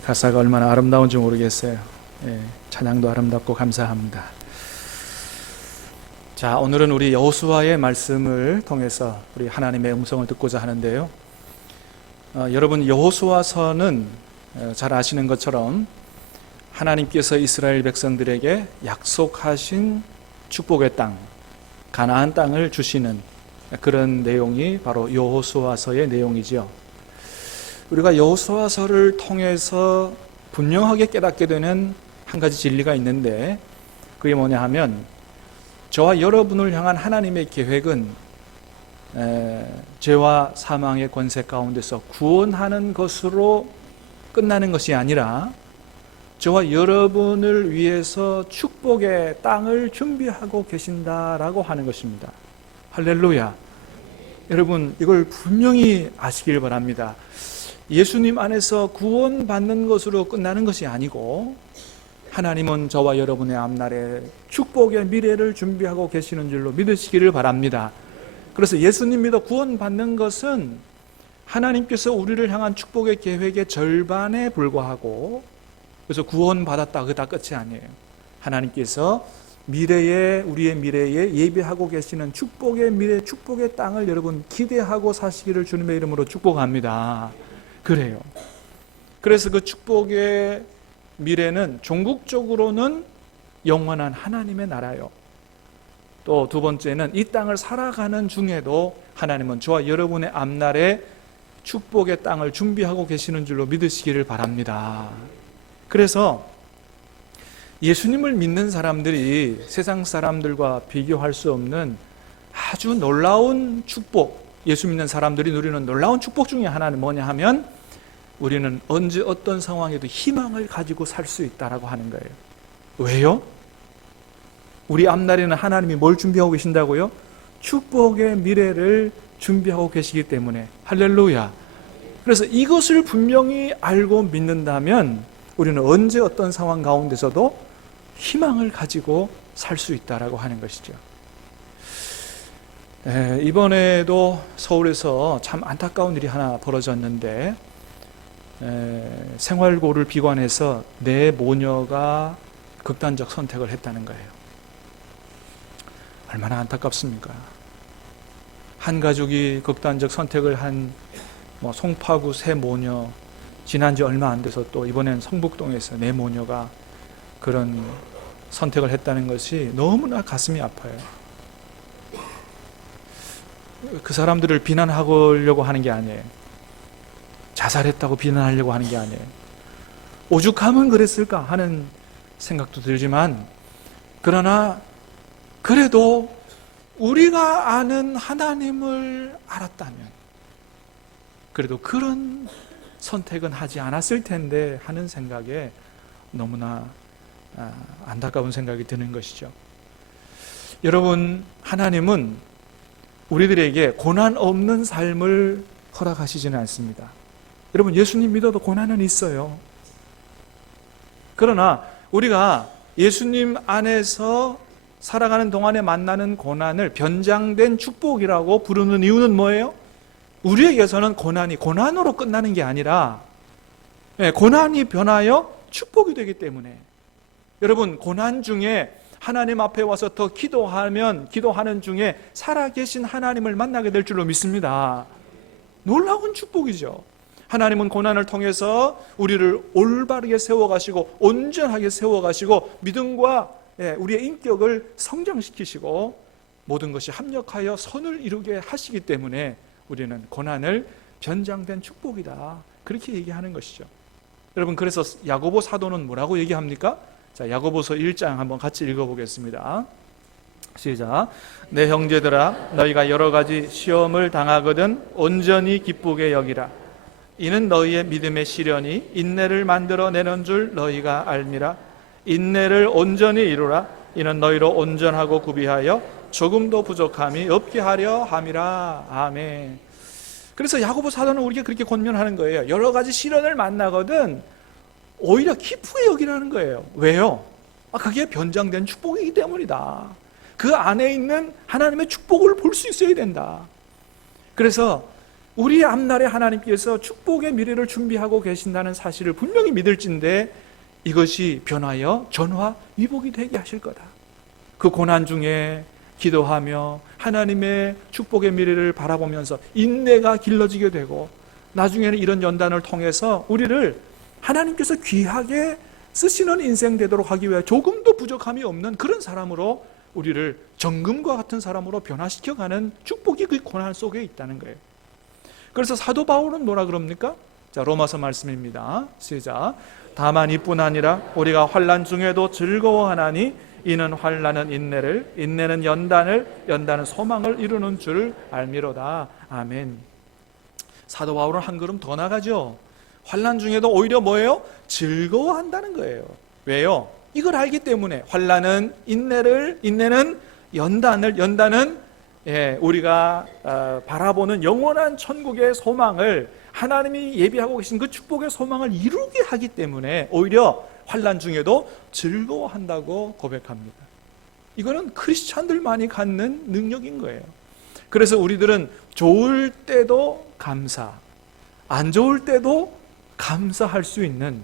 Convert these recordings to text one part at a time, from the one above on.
가사가 얼마나 아름다운지 모르겠어요. 찬양도 아름답고 감사합니다. 자, 오늘은 우리 여호수아의 말씀을 통해서 우리 하나님의 음성을 듣고자 하는데요. 여러분, 여호수아서는 잘 아시는 것처럼 하나님께서 이스라엘 백성들에게 약속하신 축복의 땅, 가나안 땅을 주시는 그런 내용이 바로 여호수아서의 내용이지요. 우리가 여호수아서를 통해서 분명하게 깨닫게 되는 한 가지 진리가 있는데, 그게 뭐냐 하면 저와 여러분을 향한 하나님의 계획은 죄와 사망의 권세 가운데서 구원하는 것으로 끝나는 것이 아니라 저와 여러분을 위해서 축복의 땅을 준비하고 계신다라고 하는 것입니다. 할렐루야. 여러분, 이걸 분명히 아시길 바랍니다. 예수님 안에서 구원받는 것으로 끝나는 것이 아니고 하나님은 저와 여러분의 앞날에 축복의 미래를 준비하고 계시는 줄로 믿으시기를 바랍니다. 그래서 예수님 믿어 구원받는 것은 하나님께서 우리를 향한 축복의 계획의 절반에 불과하고, 그래서 구원받았다 그다 끝이 아니에요. 하나님께서 우리의 미래에 예비하고 계시는 축복의 미래, 축복의 땅을 여러분 기대하고 사시기를 주님의 이름으로 축복합니다. 그래요. 그래서 그 축복의 미래는 종국적으로는 영원한 하나님의 나라요. 또 두 번째는 이 땅을 살아가는 중에도 하나님은 저와 여러분의 앞날에 축복의 땅을 준비하고 계시는 줄로 믿으시기를 바랍니다. 그래서 예수님을 믿는 사람들이 세상 사람들과 비교할 수 없는 아주 놀라운 축복, 예수 믿는 사람들이 누리는 놀라운 축복 중에 하나는 뭐냐 하면 우리는 언제 어떤 상황에도 희망을 가지고 살 수 있다라고 하는 거예요. 왜요? 우리 앞날에는 하나님이 뭘 준비하고 계신다고요? 축복의 미래를 준비하고 계시기 때문에. 할렐루야. 그래서 이것을 분명히 알고 믿는다면 우리는 언제 어떤 상황 가운데서도 희망을 가지고 살 수 있다라고 하는 것이죠. 이번에도 서울에서 참 안타까운 일이 하나 벌어졌는데, 생활고를 비관해서 내 모녀가 극단적 선택을 했다는 거예요. 얼마나 안타깝습니까? 한 가족이 극단적 선택을 한 송파구 세 모녀, 지난지 얼마 안 돼서 또 이번엔 성북동에서 내 모녀가 그런 선택을 했다는 것이 너무나 가슴이 아파요. 그 사람들을 비난하려고 하는 게 아니에요. 자살했다고 비난하려고 하는 게 아니에요. 오죽하면 그랬을까 하는 생각도 들지만, 그러나 그래도 우리가 아는 하나님을 알았다면 그래도 그런 선택은 하지 않았을 텐데 하는 생각에 너무나 안타까운 생각이 드는 것이죠. 여러분, 하나님은 우리들에게 고난 없는 삶을 허락하시지는 않습니다. 여러분, 예수님 믿어도 고난은 있어요. 그러나 우리가 예수님 안에서 살아가는 동안에 만나는 고난을 변장된 축복이라고 부르는 이유는 뭐예요? 우리에게서는 고난이 고난으로 끝나는 게 아니라 고난이 변하여 축복이 되기 때문에. 여러분, 고난 중에 하나님 앞에 와서 더 기도하는 중에 살아계신 하나님을 만나게 될 줄로 믿습니다. 놀라운 축복이죠. 하나님은 고난을 통해서 우리를 올바르게 세워가시고 온전하게 세워가시고 믿음과 우리의 인격을 성장시키시고 모든 것이 합력하여 선을 이루게 하시기 때문에 우리는 고난을 변장된 축복이다, 그렇게 얘기하는 것이죠. 여러분, 그래서 야고보 사도는 뭐라고 얘기합니까? 자, 야고보서 1장 한번 같이 읽어보겠습니다. 시작. 내 형제들아, 너희가 여러 가지 시험을 당하거든 온전히 기쁘게 여기라. 이는 너희의 믿음의 시련이 인내를 만들어내는 줄 너희가 알미라. 인내를 온전히 이루라. 이는 너희로 온전하고 구비하여 조금도 부족함이 없게 하려 함이라. 아멘. 그래서 야고보 사도는 우리에게 그렇게 권면하는 거예요. 여러 가지 시련을 만나거든 오히려 기쁘게 여기라는 거예요. 왜요? 그게 변장된 축복이기 때문이다. 그 안에 있는 하나님의 축복을 볼 수 있어야 된다. 그래서 우리 앞날에 하나님께서 축복의 미래를 준비하고 계신다는 사실을 분명히 믿을진데 이것이 변하여 전화 위복이 되게 하실 거다. 그 고난 중에 기도하며 하나님의 축복의 미래를 바라보면서 인내가 길러지게 되고 나중에는 이런 연단을 통해서 우리를 하나님께서 귀하게 쓰시는 인생 되도록 하기 위해 조금도 부족함이 없는 그런 사람으로 우리를 정금과 같은 사람으로 변화시켜가는 축복이 그 고난 속에 있다는 거예요. 그래서 사도 바울은 뭐라 그럽니까? 자, 로마서 말씀입니다. 시작. 다만 이뿐 아니라 우리가 환난 중에도 즐거워하나니 이는 환난은 인내를, 인내는 연단을, 연단은 소망을 이루는 줄 알미로다. 아멘. 사도 바울은 한 걸음 더 나가죠. 환난 중에도 오히려 뭐예요? 즐거워한다는 거예요. 왜요? 이걸 알기 때문에 환난은 인내를, 인내는 연단을, 연단은 우리가 바라보는 영원한 천국의 소망을 하나님이 예비하고 계신 그 축복의 소망을 이루게 하기 때문에 오히려 환난 중에도 즐거워한다고 고백합니다. 이거는 크리스찬들만이 갖는 능력인 거예요. 그래서 우리들은 좋을 때도 감사, 안 좋을 때도 감사할 수 있는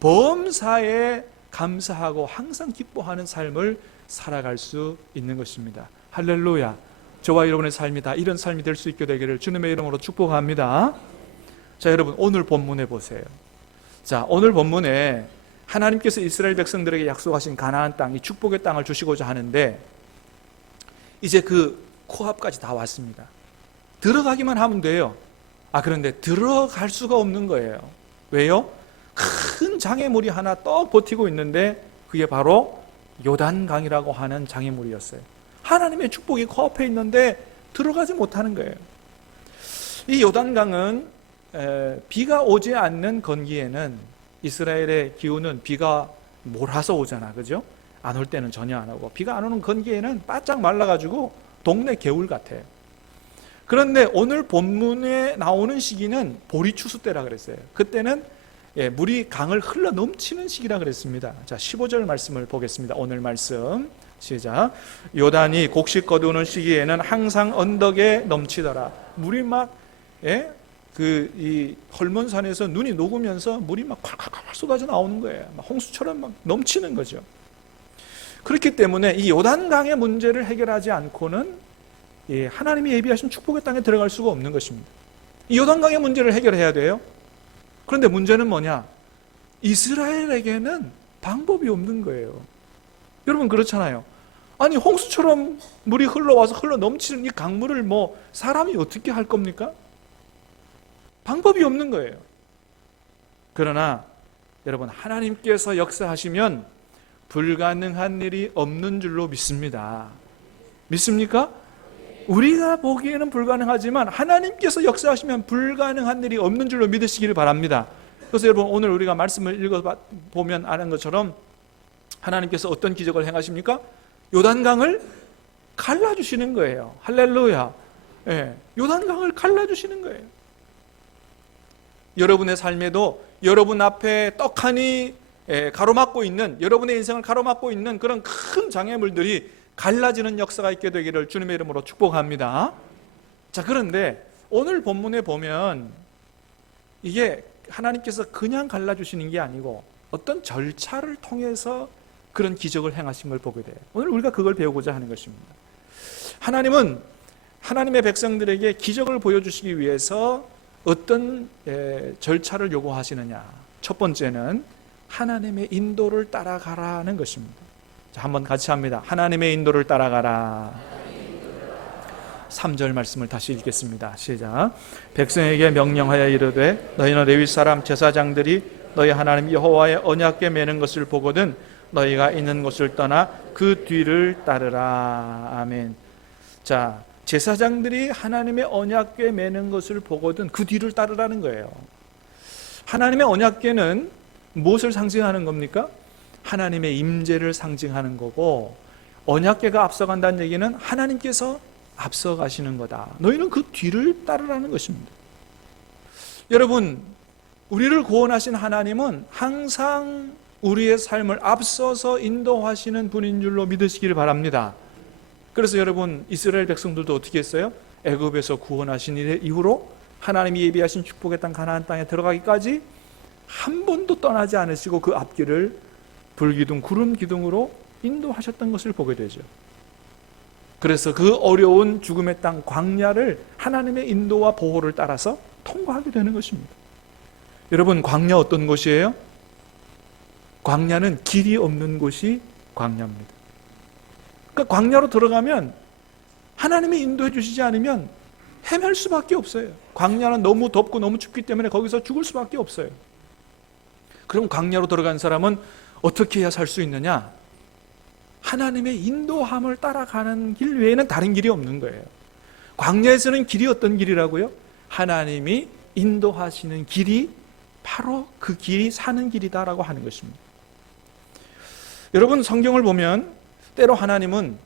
범사에 감사하고 항상 기뻐하는 삶을 살아갈 수 있는 것입니다. 할렐루야. 저와 여러분의 삶이 다 이런 삶이 될 수 있게 되기를 주님의 이름으로 축복합니다. 자, 여러분 오늘 본문에 보세요. 자, 오늘 본문에 하나님께서 이스라엘 백성들에게 약속하신 가나안 땅, 이 축복의 땅을 주시고자 하는데 이제 그 코앞까지 다 왔습니다. 들어가기만 하면 돼요. 그런데 들어갈 수가 없는 거예요. 왜요? 큰 장애물이 하나 떡 버티고 있는데 그게 바로 요단강이라고 하는 장애물이었어요. 하나님의 축복이 코앞에 있는데 들어가지 못하는 거예요. 이 요단강은 비가 오지 않는 건기에는 이스라엘의 기후는 비가 몰아서 오잖아, 그죠? 안 올 때는 전혀 안 오고 비가 안 오는 건기에는 바짝 말라가지고 동네 개울 같아요. 그런데 오늘 본문에 나오는 시기는 보리추수 때라 그랬어요. 그때는 물이 강을 흘러 넘치는 시기라 그랬습니다. 자, 15절 말씀을 보겠습니다. 오늘 말씀 시작. 요단이 곡식 거두는 시기에는 항상 언덕에 넘치더라. 물이 막 이 헐몬산에서 눈이 녹으면서 물이 막 콸콸콸 쏟아져 나오는 거예요. 막 홍수처럼 막 넘치는 거죠. 그렇기 때문에 이 요단강의 문제를 해결하지 않고는 하나님이 예비하신 축복의 땅에 들어갈 수가 없는 것입니다. 이 요단강의 문제를 해결해야 돼요. 그런데 문제는 뭐냐? 이스라엘에게는 방법이 없는 거예요. 여러분 그렇잖아요. 아니 홍수처럼 물이 흘러와서 흘러 넘치는 이 강물을 사람이 어떻게 할 겁니까? 방법이 없는 거예요. 그러나 여러분 하나님께서 역사하시면 불가능한 일이 없는 줄로 믿습니다. 믿습니까? 우리가 보기에는 불가능하지만 하나님께서 역사하시면 불가능한 일이 없는 줄로 믿으시기를 바랍니다. 그래서 여러분 오늘 우리가 말씀을 읽어보면 아는 것처럼 하나님께서 어떤 기적을 행하십니까? 요단강을 갈라주시는 거예요. 할렐루야. 요단강을 갈라주시는 거예요. 여러분의 삶에도 여러분 앞에 떡하니 가로막고 있는, 여러분의 인생을 가로막고 있는 그런 큰 장애물들이 갈라지는 역사가 있게 되기를 주님의 이름으로 축복합니다. 자, 그런데 오늘 본문에 보면 이게 하나님께서 그냥 갈라주시는 게 아니고 어떤 절차를 통해서 그런 기적을 행하신 걸 보게 돼요. 오늘 우리가 그걸 배우고자 하는 것입니다. 하나님은 하나님의 백성들에게 기적을 보여주시기 위해서 어떤 절차를 요구하시느냐. 첫 번째는 하나님의 인도를 따라가라는 것입니다. 자, 한번 같이 합니다. 하나님의 인도를 따라가라. 3절 말씀을 다시 읽겠습니다. 시작. 백성에게 명령하여 이르되 너희는 레위 사람 제사장들이 너희 하나님 여호와의 언약궤 매는 것을 보거든 너희가 있는 곳을 떠나 그 뒤를 따르라. 아멘. 자, 제사장들이 하나님의 언약궤 매는 것을 보거든 그 뒤를 따르라는 거예요. 하나님의 언약궤는 무엇을 상징하는 겁니까? 하나님의 임재를 상징하는 거고, 언약궤가 앞서간다는 얘기는 하나님께서 앞서가시는 거다. 너희는 그 뒤를 따르라는 것입니다. 여러분, 우리를 구원하신 하나님은 항상 우리의 삶을 앞서서 인도하시는 분인 줄로 믿으시기를 바랍니다. 그래서 여러분, 이스라엘 백성들도 어떻게 했어요? 애굽에서 구원하신 이후로 하나님이 예비하신 축복의 땅 가나안 땅에 들어가기까지 한 번도 떠나지 않으시고 그 앞길을 불기둥 구름 기둥으로 인도하셨던 것을 보게 되죠. 그래서 그 어려운 죽음의 땅 광야를 하나님의 인도와 보호를 따라서 통과하게 되는 것입니다. 여러분, 광야 어떤 곳이에요? 광야는 길이 없는 곳이 광야입니다. 그러니까 광야로 들어가면 하나님이 인도해 주시지 않으면 헤맬 수밖에 없어요. 광야는 너무 덥고 너무 춥기 때문에 거기서 죽을 수밖에 없어요. 그럼 광야로 들어간 사람은 어떻게 해야 살 수 있느냐? 하나님의 인도함을 따라가는 길 외에는 다른 길이 없는 거예요. 광야에서는 길이 어떤 길이라고요? 하나님이 인도하시는 길이 바로 그 길이 사는 길이다라고 하는 것입니다. 여러분, 성경을 보면 때로 하나님은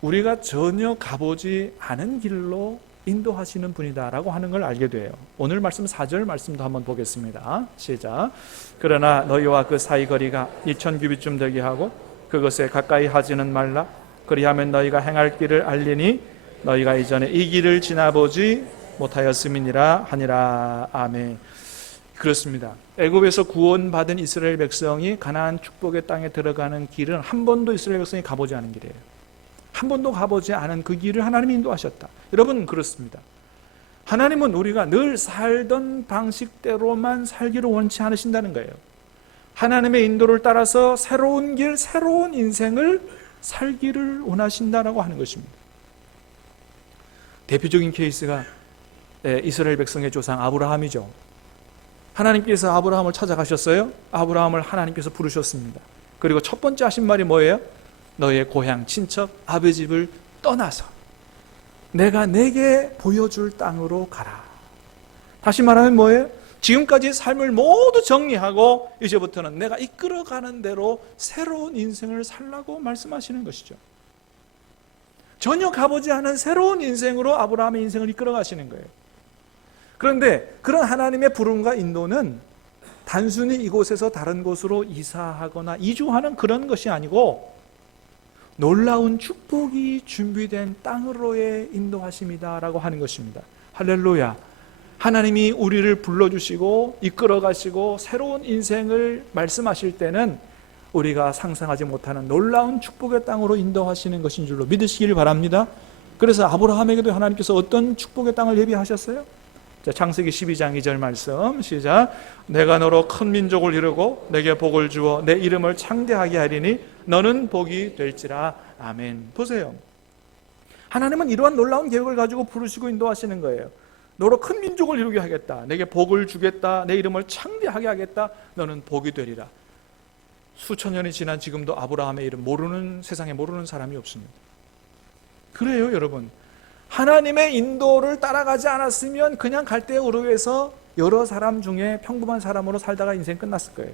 우리가 전혀 가보지 않은 길로 인도하시는 분이다라고 하는 걸 알게 돼요. 오늘 말씀 4절 말씀도 한번 보겠습니다. 시작. 그러나 너희와 그 사이 거리가 2000규빗쯤 되게 하고 그것에 가까이 하지는 말라. 그리하면 너희가 행할 길을 알리니 너희가 이전에 이 길을 지나보지 못하였음이니라 하니라. 아멘. 그렇습니다. 애굽에서 구원받은 이스라엘 백성이 가나안 축복의 땅에 들어가는 길은 한 번도 이스라엘 백성이 가보지 않은 길이에요. 한 번도 가보지 않은 그 길을 하나님이 인도하셨다. 여러분, 그렇습니다. 하나님은 우리가 늘 살던 방식대로만 살기를 원치 않으신다는 거예요. 하나님의 인도를 따라서 새로운 길, 새로운 인생을 살기를 원하신다라고 하는 것입니다. 대표적인 케이스가 이스라엘 백성의 조상 아브라함이죠. 하나님께서 아브라함을 찾아가셨어요. 아브라함을 하나님께서 부르셨습니다. 그리고 첫 번째 하신 말이 뭐예요? 너의 고향, 친척, 아버지 집을 떠나서 내가 내게 보여줄 땅으로 가라. 다시 말하면 뭐예요? 지금까지 삶을 모두 정리하고 이제부터는 내가 이끌어가는 대로 새로운 인생을 살라고 말씀하시는 것이죠. 전혀 가보지 않은 새로운 인생으로 아브라함의 인생을 이끌어가시는 거예요. 그런데 그런 하나님의 부름과 인도는 단순히 이곳에서 다른 곳으로 이사하거나 이주하는 그런 것이 아니고 놀라운 축복이 준비된 땅으로의 인도하심이다라고 하는 것입니다. 할렐루야. 하나님이 우리를 불러주시고 이끌어가시고 새로운 인생을 말씀하실 때는 우리가 상상하지 못하는 놀라운 축복의 땅으로 인도하시는 것인 줄로 믿으시길 바랍니다. 그래서 아브라함에게도 하나님께서 어떤 축복의 땅을 예비하셨어요? 자, 창세기 12장 2절 말씀 시작. 내가 너로 큰 민족을 이루고 내게 복을 주어 내 이름을 창대하게 하리니 너는 복이 될지라. 아멘. 보세요. 하나님은 이러한 놀라운 계획을 가지고 부르시고 인도하시는 거예요. 너로 큰 민족을 이루게 하겠다. 내게 복을 주겠다. 내 이름을 창대하게 하겠다. 너는 복이 되리라. 수천 년이 지난 지금도 아브라함의 이름 모르는, 세상에 모르는 사람이 없습니다. 그래요, 여러분. 하나님의 인도를 따라가지 않았으면 그냥 갈대에 오르에서 여러 사람 중에 평범한 사람으로 살다가 인생 끝났을 거예요.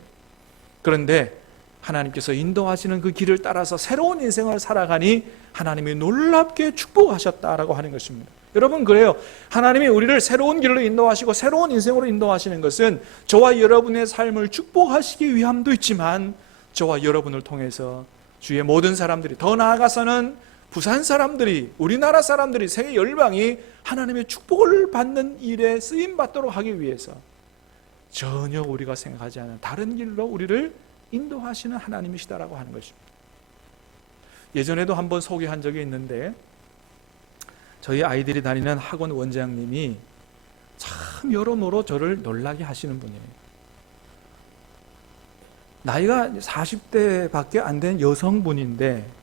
그런데 하나님께서 인도하시는 그 길을 따라서 새로운 인생을 살아가니 하나님이 놀랍게 축복하셨다라고 하는 것입니다. 여러분, 그래요. 하나님이 우리를 새로운 길로 인도하시고 새로운 인생으로 인도하시는 것은 저와 여러분의 삶을 축복하시기 위함도 있지만 저와 여러분을 통해서 주위의 모든 사람들이, 더 나아가서는 부산 사람들이, 우리나라 사람들이, 세계 열방이 하나님의 축복을 받는 일에 쓰임받도록 하기 위해서 전혀 우리가 생각하지 않은 다른 길로 우리를 인도하시는 하나님이시다라고 하는 것입니다. 예전에도 한번 소개한 적이 있는데 저희 아이들이 다니는 학원 원장님이 참 여러모로 저를 놀라게 하시는 분이에요. 나이가 40대밖에 안 된 여성분인데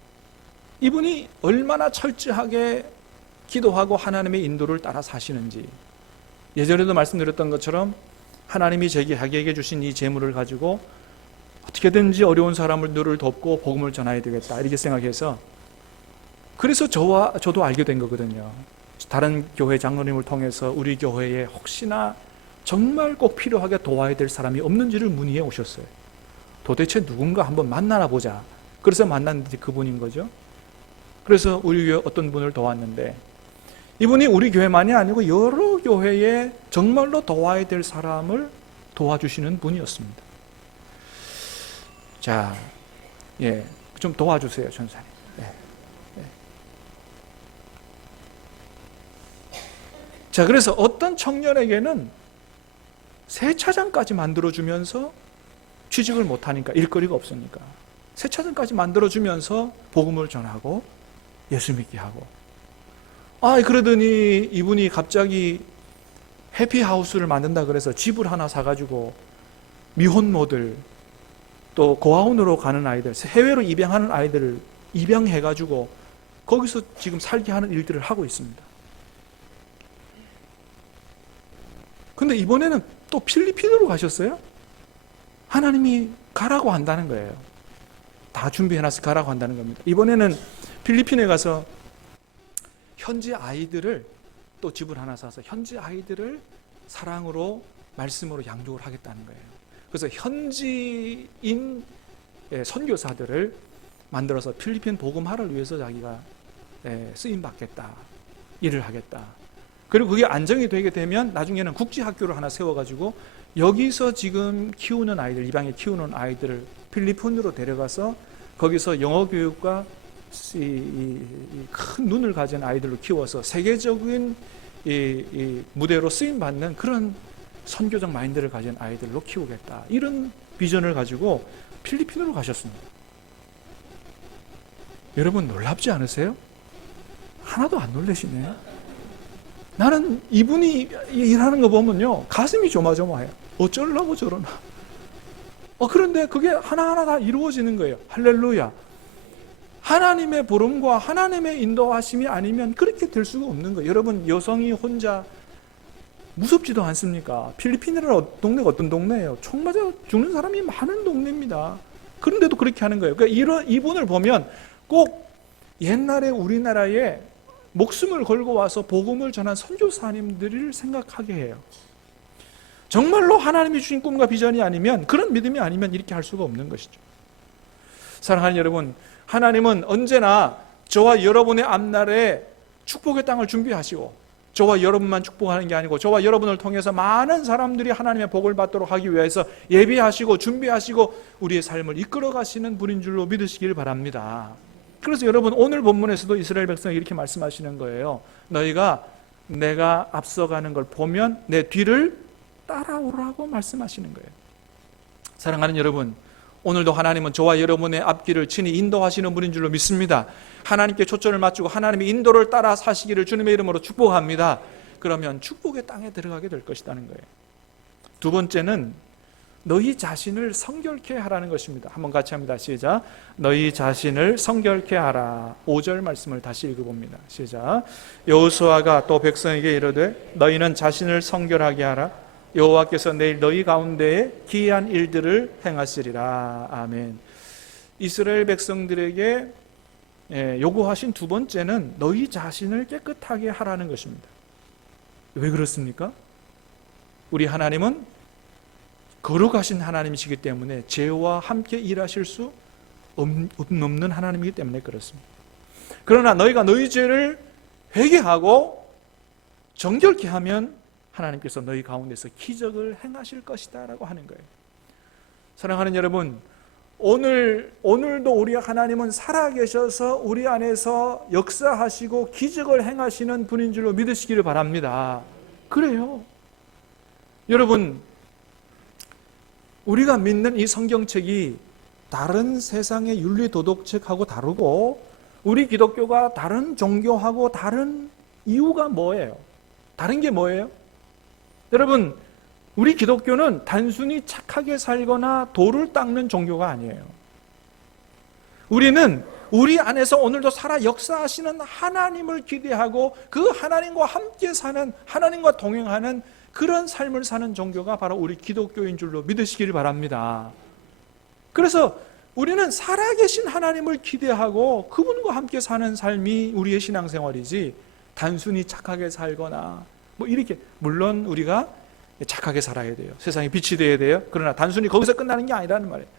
이분이 얼마나 철저하게 기도하고 하나님의 인도를 따라 사시는지, 예전에도 말씀드렸던 것처럼 하나님이 자기에게 주신 이 재물을 가지고 어떻게든지 어려운 사람들을 돕고 복음을 전해야 되겠다 이렇게 생각해서, 그래서 저도 알게 된 거거든요. 다른 교회 장로님을 통해서 우리 교회에 혹시나 정말 꼭 필요하게 도와야 될 사람이 없는지를 문의해 오셨어요. 도대체 누군가 한번 만나나 보자. 그래서 만났는데 그분인 거죠. 그래서 우리 교회 어떤 분을 도왔는데 이분이 우리 교회만이 아니고 여러 교회에 정말로 도와야 될 사람을 도와주시는 분이었습니다. 자, 좀 도와주세요, 전사님. 자, 그래서 어떤 청년에게는 세차장까지 만들어주면서 취직을 못하니까, 일거리가 없으니까 세차장까지 만들어주면서 복음을 전하고 예수 믿게 하고, 그러더니 이분이 갑자기 해피하우스를 만든다 그래서 집을 하나 사가지고 미혼모들, 또 고아원으로 가는 아이들, 해외로 입양하는 아이들을 입양해가지고 거기서 지금 살게 하는 일들을 하고 있습니다. 근데 이번에는 또 필리핀으로 가셨어요. 하나님이 가라고 한다는 거예요. 다 준비해놔서 가라고 한다는 겁니다. 이번에는 필리핀에 가서 현지 아이들을, 또 집을 하나 사서 현지 아이들을 사랑으로, 말씀으로 양육을 하겠다는 거예요. 그래서 현지인 선교사들을 만들어서 필리핀 복음화를 위해서 자기가 쓰임 받겠다, 일을 하겠다. 그리고 그게 안정이 되게 되면 나중에는 국제학교를 하나 세워가지고 여기서 지금 키우는 아이들, 입양에 키우는 아이들을 필리핀으로 데려가서 거기서 영어 교육과 큰 눈을 가진 아이들로 키워서 세계적인 이 무대로 쓰임 받는 그런 선교적 마인드를 가진 아이들로 키우겠다, 이런 비전을 가지고 필리핀으로 가셨습니다. 여러분 놀랍지 않으세요? 하나도 안 놀라시네. 나는 이분이 일하는 거 보면요 가슴이 조마조마해요. 어쩌려고 저러나. 그런데 그게 하나하나 다 이루어지는 거예요. 할렐루야. 하나님의 부름과 하나님의 인도하심이 아니면 그렇게 될 수가 없는 거예요. 여러분, 여성이 혼자 무섭지도 않습니까? 필리핀이라는 동네가 어떤 동네예요? 총 맞아 죽는 사람이 많은 동네입니다. 그런데도 그렇게 하는 거예요. 그러니까 이분을 보면 꼭 옛날에 우리나라에 목숨을 걸고 와서 복음을 전한 선교사님들을 생각하게 해요. 정말로 하나님이 주신 꿈과 비전이 아니면, 그런 믿음이 아니면 이렇게 할 수가 없는 것이죠. 사랑하는 여러분, 하나님은 언제나 저와 여러분의 앞날에 축복의 땅을 준비하시고, 저와 여러분만 축복하는 게 아니고 저와 여러분을 통해서 많은 사람들이 하나님의 복을 받도록 하기 위해서 예비하시고 준비하시고 우리의 삶을 이끌어 가시는 분인 줄로 믿으시길 바랍니다. 그래서 여러분, 오늘 본문에서도 이스라엘 백성이 이렇게 말씀하시는 거예요. 너희가 내가 앞서가는 걸 보면 내 뒤를 따라오라고 말씀하시는 거예요. 사랑하는 여러분, 오늘도 하나님은 저와 여러분의 앞길을 친히 인도하시는 분인 줄로 믿습니다. 하나님께 초점을 맞추고 하나님의 인도를 따라 사시기를 주님의 이름으로 축복합니다. 그러면 축복의 땅에 들어가게 될 것이라는 거예요. 두 번째는 너희 자신을 성결케 하라는 것입니다. 한번 같이 합니다. 시작. 너희 자신을 성결케 하라. 5절 말씀을 다시 읽어봅니다. 시작. 여호수아가 또 백성에게 이르되 너희는 자신을 성결하게 하라. 여호와께서 내일 너희 가운데에 기이한 일들을 행하시리라. 아멘. 이스라엘 백성들에게 요구하신 두 번째는 너희 자신을 깨끗하게 하라는 것입니다. 왜 그렇습니까? 우리 하나님은 거룩하신 하나님이시기 때문에 죄와 함께 일하실 수 없는 하나님이기 때문에 그렇습니다. 그러나 너희가 너희 죄를 회개하고 정결케 하면 하나님께서 너희 가운데서 기적을 행하실 것이다 라고 하는 거예요. 사랑하는 여러분, 오늘도 우리 하나님은 살아계셔서 우리 안에서 역사하시고 기적을 행하시는 분인 줄로 믿으시기를 바랍니다. 그래요. 여러분, 우리가 믿는 이 성경책이 다른 세상의 윤리도덕책하고 다르고 우리 기독교가 다른 종교하고 다른 이유가 뭐예요? 다른 게 뭐예요? 여러분, 우리 기독교는 단순히 착하게 살거나 도를 닦는 종교가 아니에요. 우리는 우리 안에서 오늘도 살아 역사하시는 하나님을 기대하고 그 하나님과 함께 사는, 하나님과 동행하는 그런 삶을 사는 종교가 바로 우리 기독교인 줄로 믿으시길 바랍니다. 그래서 우리는 살아계신 하나님을 기대하고 그분과 함께 사는 삶이 우리의 신앙생활이지, 단순히 착하게 살거나 이렇게, 물론 우리가 착하게 살아야 돼요. 세상에 빛이 되어야 돼요. 그러나 단순히 거기서 끝나는 게 아니라는 말이에요.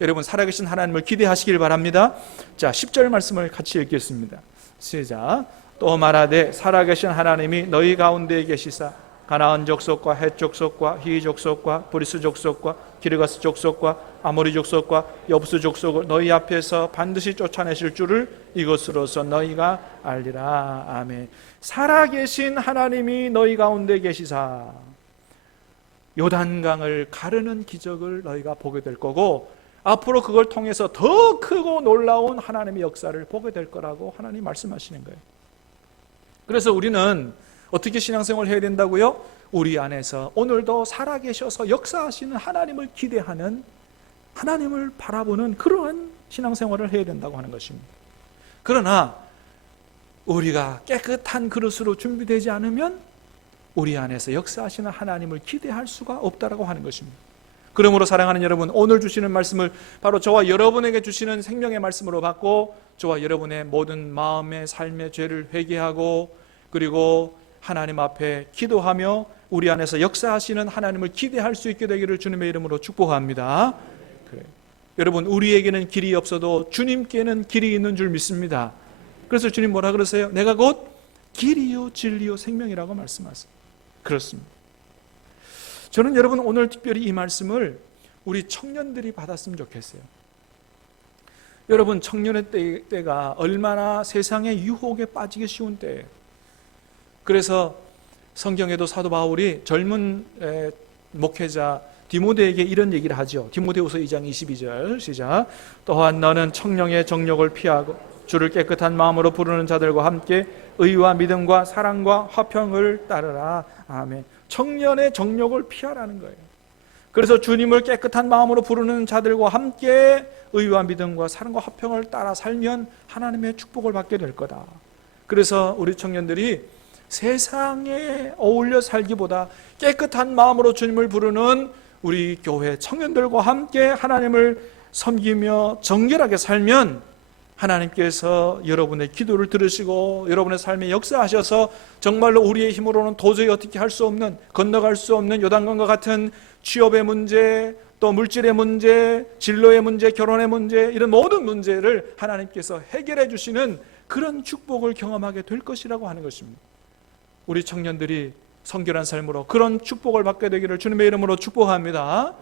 여러분, 살아계신 하나님을 기대하시길 바랍니다. 자, 10절 말씀을 같이 읽겠습니다. 시작. 또 말하되 살아계신 하나님이 너희 가운데 계시사 가나안 족속과 헷 족속과 히 족속과 브리스 족속과 기르가스 족속과 아모리 족속과 여부스 족속을 너희 앞에서 반드시 쫓아내실 줄을 이것으로서 너희가 알리라. 아멘. 살아계신 하나님이 너희 가운데 계시사 요단강을 가르는 기적을 너희가 보게 될 거고, 앞으로 그걸 통해서 더 크고 놀라운 하나님의 역사를 보게 될 거라고 하나님 말씀하시는 거예요. 그래서 우리는 어떻게 신앙생활을 해야 된다고요? 우리 안에서 오늘도 살아계셔서 역사하시는 하나님을 기대하는, 하나님을 바라보는 그러한 신앙생활을 해야 된다고 하는 것입니다. 그러나 우리가 깨끗한 그릇으로 준비되지 않으면 우리 안에서 역사하시는 하나님을 기대할 수가 없다라고 하는 것입니다. 그러므로 사랑하는 여러분, 오늘 주시는 말씀을 바로 저와 여러분에게 주시는 생명의 말씀으로 받고 저와 여러분의 모든 마음의 삶의 죄를 회개하고, 그리고 하나님 앞에 기도하며 우리 안에서 역사하시는 하나님을 기대할 수 있게 되기를 주님의 이름으로 축복합니다. 그래요. 여러분, 우리에게는 길이 없어도 주님께는 길이 있는 줄 믿습니다. 그래서 주님 뭐라 그러세요? 내가 곧 길이요 진리요 생명이라고 말씀하세요. 그렇습니다. 저는 여러분 오늘 특별히 이 말씀을 우리 청년들이 받았으면 좋겠어요. 여러분, 청년의 때가 얼마나 세상의 유혹에 빠지기 쉬운 때예요. 그래서 성경에도 사도 바울이 젊은 목회자 디모데에게 이런 얘기를 하죠. 디모데후서 2장 22절 시작. 또한 너는 청령의 정욕을 피하고 주를 깨끗한 마음으로 부르는 자들과 함께 의와 믿음과 사랑과 화평을 따르라. 아멘. 청년의 정욕을 피하라는 거예요. 그래서 주님을 깨끗한 마음으로 부르는 자들과 함께 의와 믿음과 사랑과 화평을 따라 살면 하나님의 축복을 받게 될 거다. 그래서 우리 청년들이 세상에 어울려 살기보다 깨끗한 마음으로 주님을 부르는 우리 교회 청년들과 함께 하나님을 섬기며 정결하게 살면 하나님께서 여러분의 기도를 들으시고 여러분의 삶에 역사하셔서 정말로 우리의 힘으로는 도저히 어떻게 할 수 없는, 건너갈 수 없는 요단강과 같은 취업의 문제, 또 물질의 문제, 진로의 문제, 결혼의 문제, 이런 모든 문제를 하나님께서 해결해 주시는 그런 축복을 경험하게 될 것이라고 하는 것입니다. 우리 청년들이 성결한 삶으로 그런 축복을 받게 되기를 주님의 이름으로 축복합니다.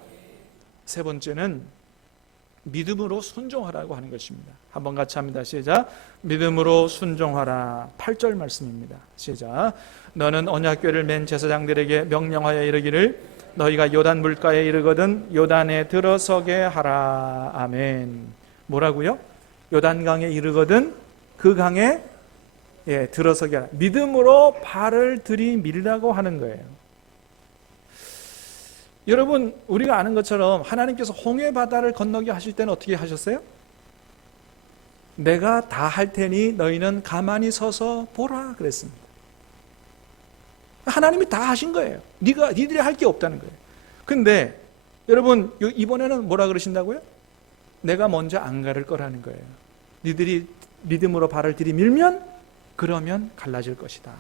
세 번째는 믿음으로 순종하라고 하는 것입니다. 한번 같이 합니다. 시작. 믿음으로 순종하라. 8절 말씀입니다. 시작. 너는 언약궤를 맨 제사장들에게 명령하여 이르기를 너희가 요단 물가에 이르거든 요단에 들어서게 하라. 아멘. 뭐라고요? 요단강에 이르거든 그 강에 들어서게 하라. 믿음으로 발을 들이밀라고 하는 거예요. 여러분, 우리가 아는 것처럼 하나님께서 홍해 바다를 건너게 하실 때는 어떻게 하셨어요? 내가 다 할 테니 너희는 가만히 서서 보라 그랬습니다. 하나님이 다 하신 거예요. 니들이 할 게 없다는 거예요. 근데 여러분, 이번에는 뭐라 그러신다고요? 내가 먼저 안 가를 거라는 거예요. 니들이 믿음으로 발을 들이밀면 그러면 갈라질 것이다.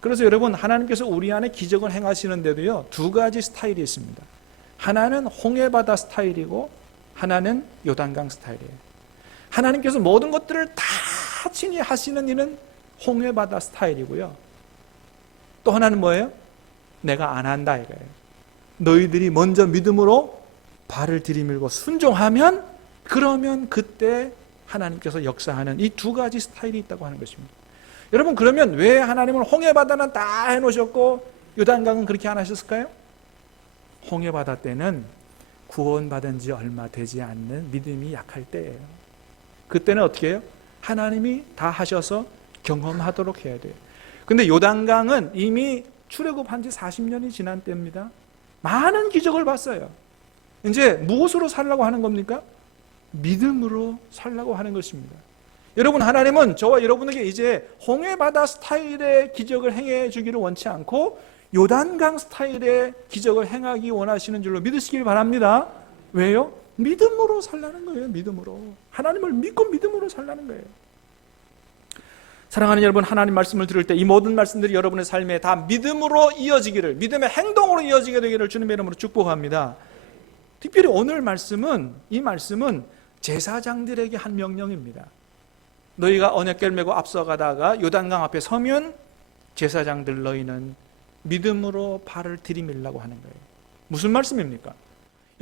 그래서 여러분, 하나님께서 우리 안에 기적을 행하시는데도요, 두 가지 스타일이 있습니다. 하나는 홍해바다 스타일이고 하나는 요단강 스타일이에요. 하나님께서 모든 것들을 다 친히 하시는 이는 홍해바다 스타일이고요. 또 하나는 뭐예요? 내가 안 한다 이거예요. 너희들이 먼저 믿음으로 발을 들이밀고 순종하면 그러면 그때 하나님께서 역사하는 이 두 가지 스타일이 있다고 하는 것입니다. 여러분, 그러면 왜 하나님은 홍해바다는 다 해놓으셨고 요단강은 그렇게 안 하셨을까요? 홍해바다 때는 구원받은 지 얼마 되지 않는 믿음이 약할 때예요. 그때는 어떻게 해요? 하나님이 다 하셔서 경험하도록 해야 돼요. 근데 요단강은 이미 출애굽한 지 40년이 지난 때입니다. 많은 기적을 봤어요. 이제 무엇으로 살라고 하는 겁니까? 믿음으로 살라고 하는 것입니다. 여러분, 하나님은 저와 여러분에게 이제 홍해바다 스타일의 기적을 행해 주기를 원치 않고 요단강 스타일의 기적을 행하기 원하시는 줄로 믿으시길 바랍니다. 왜요? 믿음으로 살라는 거예요. 믿음으로. 하나님을 믿고 믿음으로 살라는 거예요. 사랑하는 여러분, 하나님 말씀을 들을 때 이 모든 말씀들이 여러분의 삶에 다 믿음으로 이어지기를, 믿음의 행동으로 이어지게 되기를 주님의 이름으로 축복합니다. 특별히 오늘 말씀은, 이 말씀은 제사장들에게 한 명령입니다. 너희가 언약궤를 메고 앞서가다가 요단강 앞에 서면 제사장들 너희는 믿음으로 발을 들이밀라고 하는 거예요. 무슨 말씀입니까?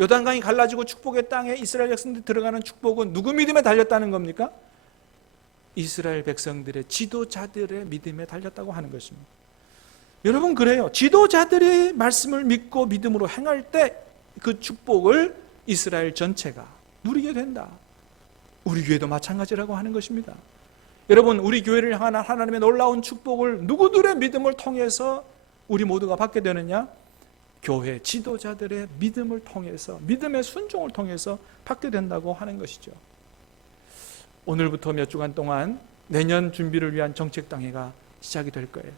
요단강이 갈라지고 축복의 땅에 이스라엘 백성들이 들어가는 축복은 누구 믿음에 달렸다는 겁니까? 이스라엘 백성들의 지도자들의 믿음에 달렸다고 하는 것입니다. 여러분, 그래요. 지도자들의 말씀을 믿고 믿음으로 행할 때 그 축복을 이스라엘 전체가 누리게 된다. 우리 교회도 마찬가지라고 하는 것입니다. 여러분, 우리 교회를 향한 하나님의 놀라운 축복을 누구들의 믿음을 통해서 우리 모두가 받게 되느냐? 교회 지도자들의 믿음을 통해서, 믿음의 순종을 통해서 받게 된다고 하는 것이죠. 오늘부터 몇 주간 동안 내년 준비를 위한 정책당회가 시작이 될 거예요.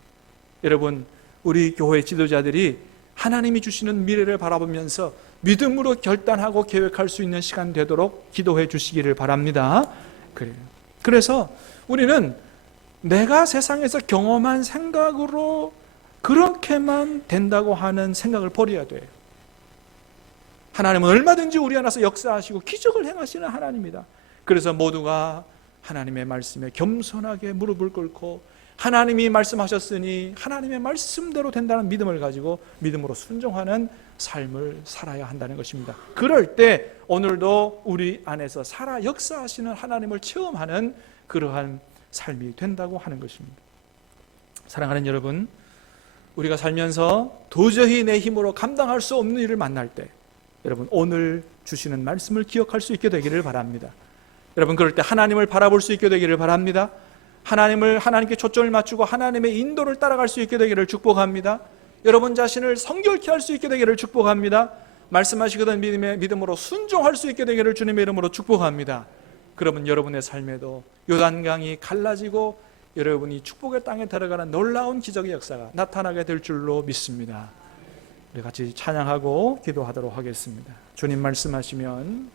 여러분, 우리 교회 지도자들이 하나님이 주시는 미래를 바라보면서 믿음으로 결단하고 계획할 수 있는 시간 되도록 기도해 주시기를 바랍니다. 그래서 우리는 내가 세상에서 경험한 생각으로 그렇게만 된다고 하는 생각을 버려야 돼요. 하나님은 얼마든지 우리 안에서 역사하시고 기적을 행하시는 하나님이다. 그래서 모두가 하나님의 말씀에 겸손하게 무릎을 꿇고 하나님이 말씀하셨으니 하나님의 말씀대로 된다는 믿음을 가지고 믿음으로 순종하는 삶을 살아야 한다는 것입니다. 그럴 때 오늘도 우리 안에서 살아 역사하시는 하나님을 체험하는 그러한 삶이 된다고 하는 것입니다. 사랑하는 여러분, 우리가 살면서 도저히 내 힘으로 감당할 수 없는 일을 만날 때 여러분, 오늘 주시는 말씀을 기억할 수 있게 되기를 바랍니다. 여러분, 그럴 때 하나님을 바라볼 수 있게 되기를 바랍니다. 하나님께 초점을 맞추고 하나님의 인도를 따라갈 수 있게 되기를 축복합니다. 여러분 자신을 성결케 할 수 있게 되기를 축복합니다. 말씀하시거든 믿음으로 순종할 수 있게 되기를 주님의 이름으로 축복합니다. 그러면 여러분의 삶에도 요단강이 갈라지고 여러분이 축복의 땅에 들어가는 놀라운 기적의 역사가 나타나게 될 줄로 믿습니다. 우리 같이 찬양하고 기도하도록 하겠습니다. 주님 말씀하시면